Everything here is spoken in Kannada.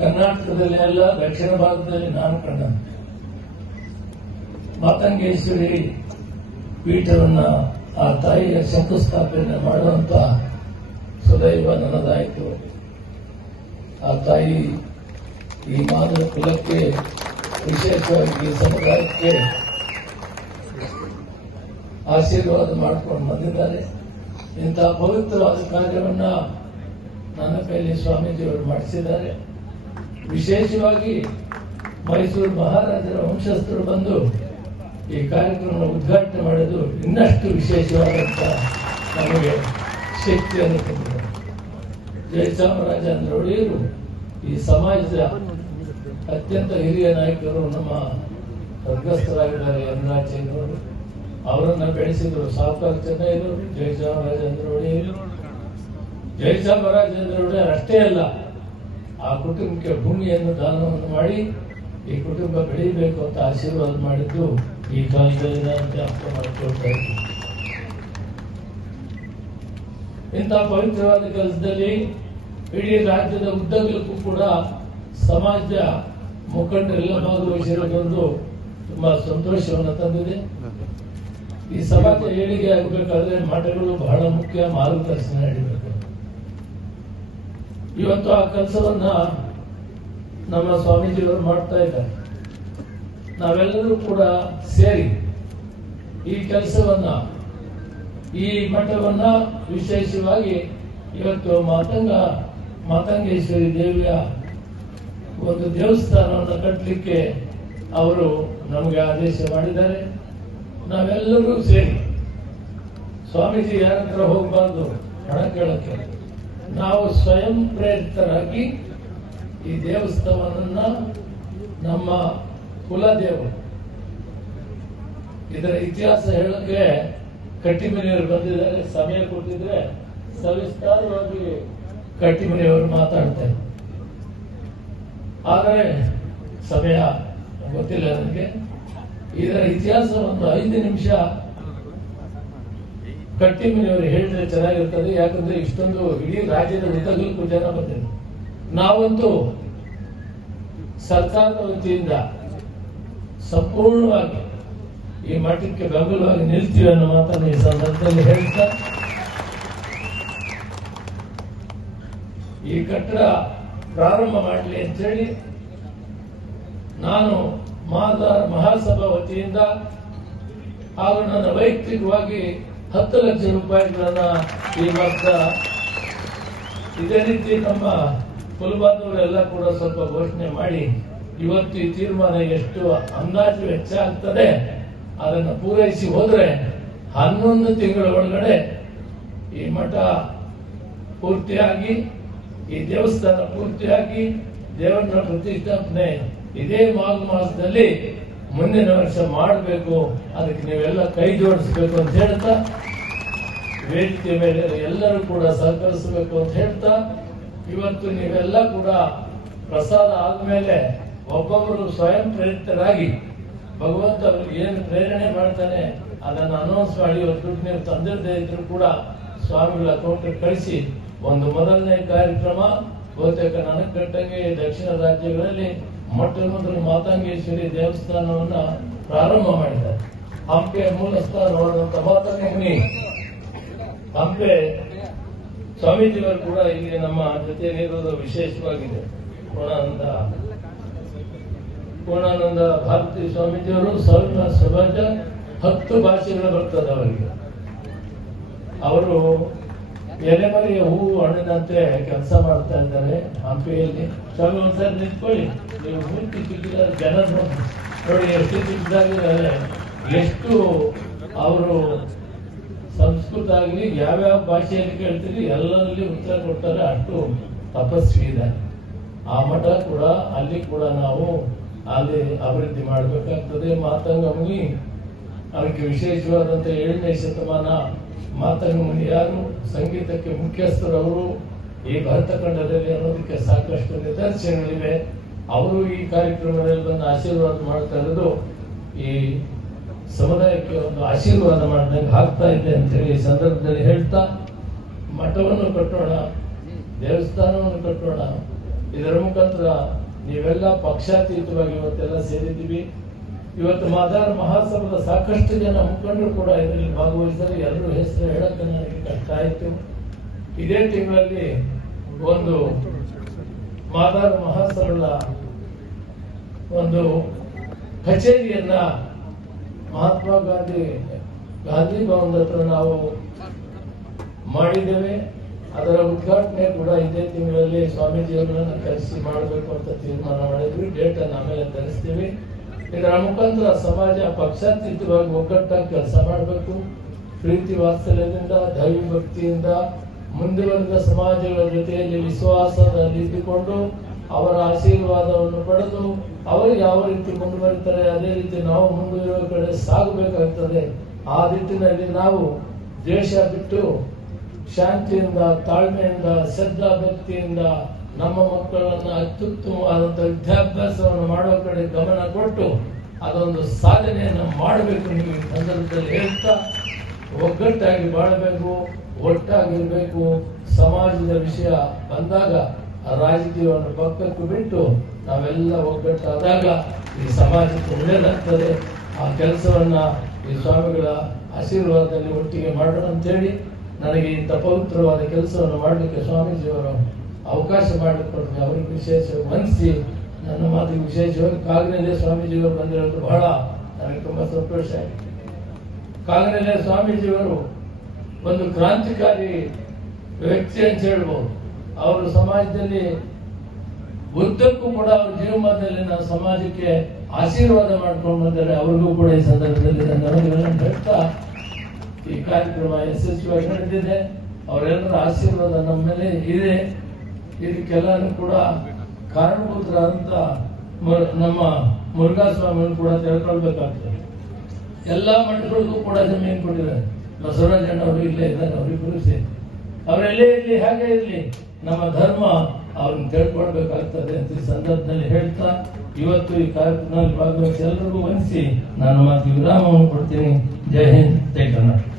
ಕರ್ನಾಟಕದಲ್ಲಿ ಅಲ್ಲ ದಕ್ಷಿಣ ಭಾರತದಲ್ಲಿ ನಾನು ಕಂಡ ಮಾತಂಗೇಶ್ವರಿ ಪೀಠವನ್ನ ಆ ತಾಯಿಯ ಶಂಕುಸ್ಥಾಪನೆ ಮಾಡುವಂತ ಸದೈವ ನನ್ನದಾಯಿತು ಆ ತಾಯಿ ಈ ಮಾನವ ಕುಲಕ್ಕೆ, ವಿಶೇಷವಾಗಿ ಸಮುದಾಯಕ್ಕೆ ಆಶೀರ್ವಾದ ಮಾಡಿಕೊಂಡು ಬಂದಿದ್ದಾರೆ. ಇಂತಹ ಪವಿತ್ರವಾದ ಕಾರ್ಯವನ್ನ ನನ್ನ ಕೈಲಿ ಸ್ವಾಮೀಜಿಯವರು ಮಾಡಿಸಿದ್ದಾರೆ. ವಿಶೇಷವಾಗಿ ಮೈಸೂರು ಮಹಾರಾಜರ ವಂಶಸ್ಥರು ಬಂದು ಈ ಕಾರ್ಯಕ್ರಮವನ್ನು ಉದ್ಘಾಟನೆ ಮಾಡೋದು ಇನ್ನಷ್ಟು ವಿಶೇಷವಾದಂತ ನಮಗೆ ಶಕ್ತಿಯನ್ನು ತಂದಿದೆ. ಜಯಚಾಮರಾಜೇಂದ್ರ ಒಡೆಯರು. ಈ ಸಮಾಜದ ಅತ್ಯಂತ ಹಿರಿಯ ನಾಯಕರು ನಮ್ಮ ಸ್ವರ್ಗಸ್ಥರಾಗಿದ್ದಾರೆ ಯಮರಾಜೇಂದ್ರವರು ಅವರನ್ನ ಬೆಳೆಸಿದರು ಸಾವುಕಾರ ಚೆನ್ನೈರು ಜಯಚಾಮರಾಜೇಂದ್ರ ಒಡೆಯರು. ಜಯಚಾಮರಾಜೇಂದ್ರ ಒಡೆಯರು ಅಷ್ಟೇ ಅಲ್ಲ ಆ ಕುಟುಂಬಕ್ಕೆ ಭೂಮಿಯನ್ನು ದಾನವನ್ನು ಮಾಡಿ ಈ ಕುಟುಂಬ ಬೆಳೀಬೇಕು ಅಂತ ಆಶೀರ್ವಾದ ಮಾಡಿದ್ದು ಈ ಕಾಲದಲ್ಲಿ ನಾನು ಮಾಡಿಕೊಳ್ತಾ ಇದ್ದೀನಿ. ಇಂತಹ ಪವಿತ್ರವಾದ ಕೆಲಸದಲ್ಲಿ ಇಡೀ ರಾಜ್ಯದ ಉದ್ದಗಲಕ್ಕೂ ಕೂಡ ಸಮಾಜ ಮುಖಂಡರೆಲ್ಲ ಭಾಗವಹಿಸಿರೋದೊಂದು ತುಂಬಾ ಸಂತೋಷವನ್ನು ತಂದಿದೆ. ಈ ಸಮಾಜ ಏಳಿಗೆ ಆಗಬೇಕಾದ್ರೆ ಮಠಗಳು ಬಹಳ ಮುಖ್ಯ ಮಾರ್ಗದರ್ಶನ ನೀಡಬೇಕು ಇವತ್ತು ಆ ಕೆಲಸವನ್ನ ನಮ್ಮ ಸ್ವಾಮೀಜಿಯವರು ಮಾಡ್ತಾ ಇದ್ದಾರೆ. ನಾವೆಲ್ಲರೂ ಕೂಡ ಸೇರಿ ಈ ಕೆಲಸವನ್ನ, ಈ ಮಠವನ್ನ ವಿಶೇಷವಾಗಿ ಇವತ್ತು ಮಾತಂಗ, ಮಾತಂಗೇಶ್ವರಿ ದೇವಿಯ ಒಂದು ದೇವಸ್ಥಾನವನ್ನು ಕಟ್ಟಲಿಕ್ಕೆ ಅವರು ನಮಗೆ ಆದೇಶ ಮಾಡಿದ್ದಾರೆ. ನಾವೆಲ್ಲರೂ ಸೇರಿ ಸ್ವಾಮೀಜಿ ಯಾರ ಹತ್ರ ಹೋಗಬಾರ್ದು? ಹಣ ಕೇಳಕ್ಕೆ. ನಾವು ಸ್ವಯಂ ಪ್ರೇರಿತರಾಗಿ ಈ ದೇವಸ್ಥಾನವನ್ನ ನಮ್ಮ ಕುಲದೇವರು. ಇದರ ಇತಿಹಾಸ ಹೇಳಕ್ಕೆ ಕಟ್ಟಿಮನೆಯವರು ಬಂದಿದ್ದಾರೆ, ಸಮಯ ಕೊಟ್ಟಿದ್ರೆ ಸವಿಸ್ತಾರವಾಗಿ ಕಟ್ಟಿಮನೆಯವರು ಮಾತಾಡ್ತಾರೆ. ಆದರೆ ಸಮಯ ಗೊತ್ತಿಲ್ಲ ನನಗೆ. ಇದರ ಇತಿಹಾಸ ಒಂದು ಐದು ನಿಮಿಷ ಕಟ್ಟಿಮನಿಯವರು ಹೇಳಿದ್ರೆ ಚೆನ್ನಾಗಿರ್ತದೆ, ಯಾಕಂದ್ರೆ ಇಷ್ಟೊಂದು ಇಡೀ ರಾಜ್ಯದ ಉದ್ದಗಲಕ್ಕೂ ಜನ ಬಂದಿದೆ ನಾವಂತೂ ಸರ್ಕಾರದ ವತಿಯಿಂದ ಸಂಪೂರ್ಣವಾಗಿ ಈ ಮಠಕ್ಕೆ ಬೆಂಬಲವಾಗಿ ನಿಲ್ತೀವಿ ಅನ್ನೋ ಮಾತನ್ನು ಈ ಸಂದರ್ಭದಲ್ಲಿ ಹೇಳ್ತಾ, ಈ ಕಟ್ಟಡ ಪ್ರಾರಂಭ ಮಾಡಲಿ ಅಂತೇಳಿ ನಾನು ಮಹಾಸಭಾ ವತಿಯಿಂದ ಹಾಗೂ ನನ್ನ ವೈಯಕ್ತಿಕವಾಗಿ ಹತ್ತು ಲಕ್ಷ ರೂಪಾಯಿಗಳನ್ನ ಈ ವರ್ಷ ಇದೇ ರೀತಿ ನಮ್ಮ ಕುಲಬಾಂಧವರೆಲ್ಲ ಕೂಡ ಸ್ವಲ್ಪ ಘೋಷಣೆ ಮಾಡಿ ಇವತ್ತು ಈ ತೀರ್ಮಾನ ಎಷ್ಟು ಅಂದಾಜು ವೆಚ್ಚ ಆಗ್ತದೆ, ಅದನ್ನು ಪೂರೈಸಿ ಹೋದ್ರೆ ಹನ್ನೊಂದು ತಿಂಗಳ ಒಳಗಡೆ ಈ ಮಠ ಪೂರ್ತಿಯಾಗಿ, ಈ ದೇವಸ್ಥಾನ ಪೂರ್ತಿಯಾಗಿ ದೇವರ ಪ್ರತಿಷ್ಠಾಪನೆ ಇದೇ ಮಾಘ ಮಾಸದಲ್ಲಿ ಮುಂದಿನ ವರ್ಷ ಮಾಡಬೇಕು, ಅದಕ್ಕೆ ನೀವೆಲ್ಲ ಕೈ ಜೋಡಿಸ್ಬೇಕು ಅಂತ ಹೇಳ್ತಾ, ವೇದಿಕೆ ಮೇಲೆ ಎಲ್ಲರೂ ಕೂಡ ಸಹಕರಿಸಬೇಕು ಅಂತ ಹೇಳ್ತಾ, ಇವತ್ತು ನೀವೆಲ್ಲ ಕೂಡ ಪ್ರಸಾದ ಆದ್ಮೇಲೆ ಒಬ್ಬೊಬ್ಬರು ಸ್ವಯಂ ಪ್ರೇರಿತರಾಗಿ ಭಗವಂತ ಅವ್ರಿಗೆ ಏನು ಪ್ರೇರಣೆ ಮಾಡ್ತಾನೆ, ಅದನ್ನು ಅನೌನ್ಸ್ ಮಾಡಿ, ಇವತ್ತು ದುಡ್ಡು ನೀವು ತಂದಿರದೇ ಇದ್ರು ಕೂಡ ಸ್ವಾಮಿಗಳ ಅಕೌಂಟ್ ಕಳಿಸಿ. ಒಂದು ಮೊದಲನೇ ಕಾರ್ಯಕ್ರಮ, ಬಹುತೇಕ ನನಗೆ ಕಟ್ಟಂಗೆ ದಕ್ಷಿಣ ರಾಜ್ಯಗಳಲ್ಲಿ ಮೊಟ್ಟ ಮೊದಲು ಮಾತಂಗೇಶ್ವರಿ ದೇವಸ್ಥಾನವನ್ನ ಪ್ರಾರಂಭ ಮಾಡಿದ್ದಾರೆ. ಹಂಪೆ ಮೂಲ ಸ್ಥಾನವಾದಂತ ಮಾತಂಗಿ ಹಂಪೆ ಸ್ವಾಮೀಜಿಯವರು ಕೂಡ ಇಲ್ಲಿ ನಮ್ಮ ಜೊತೆಯಲ್ಲಿರೋದು ವಿಶೇಷವಾಗಿದೆ. ಕೋಣಾನಂದ ಕೋಣಾನಂದ ಭಾರತಿ ಸ್ವಾಮೀಜಿಯವರು ಸ್ವಲ್ಪ ಸಮಾಜ ಹತ್ತು ಭಾಷೆಗಳು ಬರ್ತದೆ ಅವರಿಗೆ. ಅವರು ಎಲೆಮರೆಯ ಹೂವು ಹಣ್ಣಿನಂತೆ ಕೆಲಸ ಮಾಡ್ತಾ ಇದ್ದಾರೆ, ಹಂಪಿಯಲ್ಲಿ. ಸ್ವಾಮಿ, ಒಂದ್ಸರಿ ನಿಂತ್ಕೊಳ್ಳಿ. ನೀವು ಮೂರ್ತಿ ಸಿಕ್ಕಿದ ಜನ ನೋಡಿ. ಎಷ್ಟು ಸಿಕ್ಕಿದಾಗಿದ್ದಾರೆ ಎಷ್ಟು ಅವರು ಸಂಸ್ಕೃತ ಆಗಲಿ, ಯಾವ್ಯಾವ ಭಾಷೆಯಲ್ಲಿ ಕೇಳ್ತೀರಿ, ಎಲ್ಲರಲ್ಲಿ ಉತ್ತರ ಕೊಡ್ತಾರೆ ಅಷ್ಟು ತಪಸ್ವಿ ಇದೆ ಆ ಮಠ ಕೂಡ, ಅಲ್ಲಿ ಕೂಡ ನಾವು ಅಲ್ಲಿ ಅಭಿವೃದ್ಧಿ ಮಾಡಬೇಕಾಗ್ತದೆ. ಮಾತಂಗಮಿ ಅದಕ್ಕೆ ವಿಶೇಷವಾದಂತೆ ಏಳನೇ ಶತಮಾನ ಮಾತಂಗ ಮುನಿ ಯಾರು ಸಂಗೀತಕ್ಕೆ ಮುಖ್ಯಸ್ಥರವರು ಈ ಭರತಖಂಡದಲ್ಲಿ ಅನ್ನೋದಕ್ಕೆ ಸಾಕಷ್ಟು ನಿದರ್ಶನಗಳಿವೆ. ಅವರು ಈ ಕಾರ್ಯಕ್ರಮದಲ್ಲಿ ಬಂದು ಆಶೀರ್ವಾದ ಮಾಡ್ತಾ ಇರೋದು, ಈ ಸಮುದಾಯಕ್ಕೆ ಒಂದು ಆಶೀರ್ವಾದ ಮಾಡಿದಂಗೆ ಆಗ್ತಾ ಇದೆ ಅಂತ ಹೇಳಿ ಸಂದರ್ಭದಲ್ಲಿ ಹೇಳ್ತಾ, ಮಠವನ್ನು ಕಟ್ಟೋಣ, ದೇವಸ್ಥಾನವನ್ನು ಕಟ್ಟೋಣ. ಇದರ ಮುಖಾಂತರ ನೀವೆಲ್ಲ ಪಕ್ಷಾತೀತವಾಗಿ ಇವತ್ತೆಲ್ಲ ಸೇರಿದ್ದೀವಿ. ಇವತ್ತು ಮಾದಾರ ಮಹಾಸಭದ ಸಾಕಷ್ಟು ಜನ ಮುಖಂಡರು ಕೂಡ ಇದರಲ್ಲಿ ಭಾಗವಹಿಸಿದರೆ ಎಲ್ಲರೂ ಹೆಸರು ಹೇಳಕ್ಕೆ ನನಗೆ ಕಷ್ಟ ಆಯಿತು ಇದೇ ತಿಂಗಳಲ್ಲಿ ಒಂದು ಮಾದಾರ ಮಹಾಸಭದ ಒಂದು ಕಚೇರಿಯನ್ನ ಮಹಾತ್ಮ ಗಾಂಧಿ ಗಾಂಧಿ ಭವನದ ಹತ್ರ ನಾವು ಮಾಡಿದ್ದೇವೆ. ಅದರ ಉದ್ಘಾಟನೆ ಕೂಡ ಇದೇ ತಿಂಗಳಲ್ಲಿ ಸ್ವಾಮೀಜಿಯವರನ್ನ ಕರೆಸಿ ಮಾಡಬೇಕು ಅಂತ ತೀರ್ಮಾನ ಮಾಡಿದ್ವಿ. ಡೇಟ್ ಆಮೇಲೆ ತಿಳಿಸ್ತೀವಿ ಇದರ ಮುಖಾಂತರ ಸಮಾಜ ಪಕ್ಷಾತೀತವಾಗಿ ಒಗ್ಗಟ್ಟಾಗಿ ಕೆಲಸ ಮಾಡಬೇಕು. ಪ್ರೀತಿ ವಾತ್ಸಲ್ಯದಿಂದ, ದೈವಿ ಭಕ್ತಿಯಿಂದ, ಮುಂದೆ ಬಂದ ಸಮಾಜಗಳ ಜೊತೆಯಲ್ಲಿ ವಿಶ್ವಾಸದಲ್ಲಿ ಇದ್ದುಕೊಂಡು ಅವರ ಆಶೀರ್ವಾದವನ್ನು ಪಡೆದು ಅವರು ಯಾವ ರೀತಿ ಮುಂದುವರಿತಾರೆ, ಅದೇ ರೀತಿ ನಾವು ಮುಂದುವರಿಯುವ ಕಡೆ ಸಾಗಬೇಕಾಗ್ತದೆ. ಆ ನಿಟ್ಟಿನಲ್ಲಿ ನಾವು ದೇಶ ಬಿಟ್ಟು ಶಾಂತಿಯಿಂದ, ತಾಳ್ಮೆಯಿಂದ, ಶ್ರದ್ಧಾ ಭಕ್ತಿಯಿಂದ ನಮ್ಮ ಮಕ್ಕಳನ್ನ ಅತ್ಯುತ್ತಮವಾದಂತಹ ವಿದ್ಯಾಭ್ಯಾಸವನ್ನು ಮಾಡುವ ಕಡೆ ಗಮನ ಕೊಟ್ಟು ಅದೊಂದು ಸಾಧನೆಯನ್ನು ಮಾಡಬೇಕು ನೀವು ಈ ಸಂದರ್ಭದಲ್ಲಿ ಹೇಳ್ತಾ, ಒಗ್ಗಟ್ಟಾಗಿ ಬಾಳಬೇಕು, ಒಟ್ಟಾಗಿರಬೇಕು. ಸಮಾಜದ ವಿಷಯ ಬಂದಾಗ ರಾಜಕೀಯವನ್ನು ಪಕ್ಕಕ್ಕೆ ಬಿಟ್ಟು ನಾವೆಲ್ಲ ಒಗ್ಗಟ್ಟಾದಾಗ ಈ ಸಮಾಜಕ್ಕೆ ಒಳ್ಳೇದಾಗ್ತದೆ. ಆ ಕೆಲಸವನ್ನ ಈ ಸ್ವಾಮಿಗಳ ಆಶೀರ್ವಾದದಲ್ಲಿ ಒಟ್ಟಿಗೆ ಮಾಡೋಣ ಅಂತೇಳಿ ನನಗೆ ಇಂಥ ಪವಿತ್ರವಾದ ಕೆಲಸವನ್ನು ಮಾಡಲಿಕ್ಕೆ ಸ್ವಾಮೀಜಿಯವರು ಅವಕಾಶ ಮಾಡಿಕೊಡ್ತಾರೆ ಅವ್ರಿಗೆ ವಿಶೇಷ ಮನಸ್ಸಿ ನನ್ನ ಮಾತಿಗೆ ವಿಶೇಷವಾಗಿ ಕಾಗನೆಲೆ ಸ್ವಾಮೀಜಿಯವರು ಬಂದಿರೋದು ಬಹಳ ನನಗೆ ತುಂಬಾ ಸಂತೋಷ ಆಗಿದೆ. ಕಾಗನೆಲೆ ಸ್ವಾಮೀಜಿಯವರು ಒಂದು ಕ್ರಾಂತಿಕಾರಿ ವ್ಯಕ್ತಿ ಅಂತ ಹೇಳ್ಬೋದು. ಅವರು ಸಮಾಜದಲ್ಲಿ ಉದ್ದಕ್ಕೂ ಕೂಡ ಅವ್ರ ಜೀವಮಾನದಲ್ಲಿ ನಾವು ಸಮಾಜಕ್ಕೆ ಆಶೀರ್ವಾದ ಮಾಡ್ಕೊಂಡು ಬಂದರೆ ಅವ್ರಿಗೂ ಕೂಡ ಈ ಸಂದರ್ಭದಲ್ಲಿ ಧನ್ಯವಾದಗಳನ್ನು ಹೇಳ್ತಾ ಈ ಕಾರ್ಯಕ್ರಮ ಯಶಸ್ವಿಯಾಗಿ ನಡೆದಿದೆ. ಅವರೆಲ್ಲರ ಆಶೀರ್ವಾದ ನಮ್ಮ ಮೇಲೆ ಇದೆ. ಇದಕ್ಕೆಲ್ಲರೂ ಕೂಡ ಕಾರಣಭೂತರಾದಂತ ನಮ್ಮ ನಮ್ಮ ಸ್ವಾಮಿಯನ್ನು ಕೂಡ ತಿಳ್ಕೊಳ್ಬೇಕಾಗ್ತದೆ ಎಲ್ಲಾ ಮಠಗಳಿಗೂ ಕೂಡ ಜಮೀನು ಕೊಟ್ಟಿದ್ದಾರೆ. ಬಸವರಾಜಣ್ಣ ಅವರು ಇಲ್ಲೇ ಇದ್ದಾರೆ ಅವರಿಬ್ಬರು ಸೇರಿ. ಅವರೆಲ್ಲೇ ಇರಲಿ, ಹೇಗೆ ಇರಲಿ, ನಮ್ಮ ಧರ್ಮ ಅವ್ರನ್ನ ತಿಳ್ಕೊಳ್ಬೇಕಾಗ್ತದೆ ಅಂತ ಈ ಸಂದರ್ಭದಲ್ಲಿ ಹೇಳ್ತಾ, ಇವತ್ತು ಈ ಕಾರ್ಯಕ್ರಮದಲ್ಲಿ ಭಾಗವಹಿಸಿ ಎಲ್ಲರಿಗೂ ವಂದಿಸಿ ನಾನು ಮಾತು ವಿರಾಮವನ್ನು ಕೊಡ್ತೀನಿ. ಜೈ ಹಿಂದ್, ಜೈ ಕರ್ನಾಟಕ.